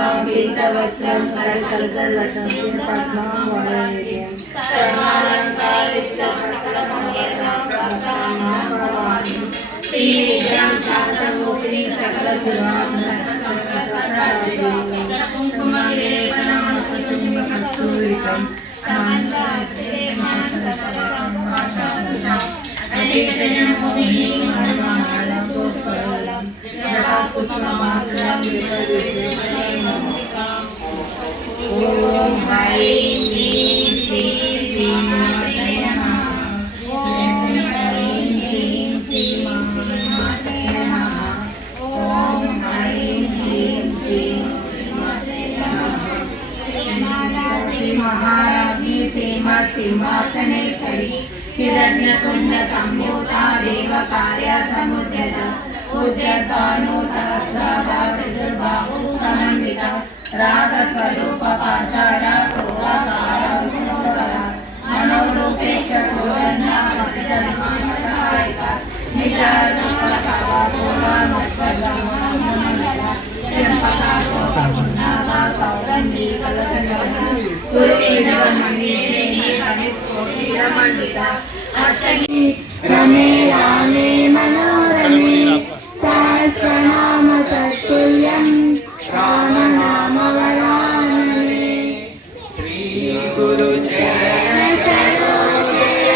पीतवस्त्रं करकल्पलक्षं पद्मां वरये सर्वालङ्कारयुक्तसकलमङ्गलभवामि श्रीविद्यां शान्तमूर्तिं सकलशिवां सकलसदाचिकुङ्कुमलेपनामस्तूरिकं ुष्मवासनं विपरीतेश సీమ సింహాసనేశ్వరి హిరణ్యకుండ సంభూత దేవ కార్య సముద్యత ఉద్యద్భాను సహస్రాభ చతుర్బాహు సమన్విత రాగ స్వరూప పాషాఢ ప్రోగాకార వినోదకర మనోరూపేక్ష గోవర్ణ రమే రామే మనోరమే సహస్రనామ తత్తుల్యం రామనామ శ్రీ గురు జయ సరోజయ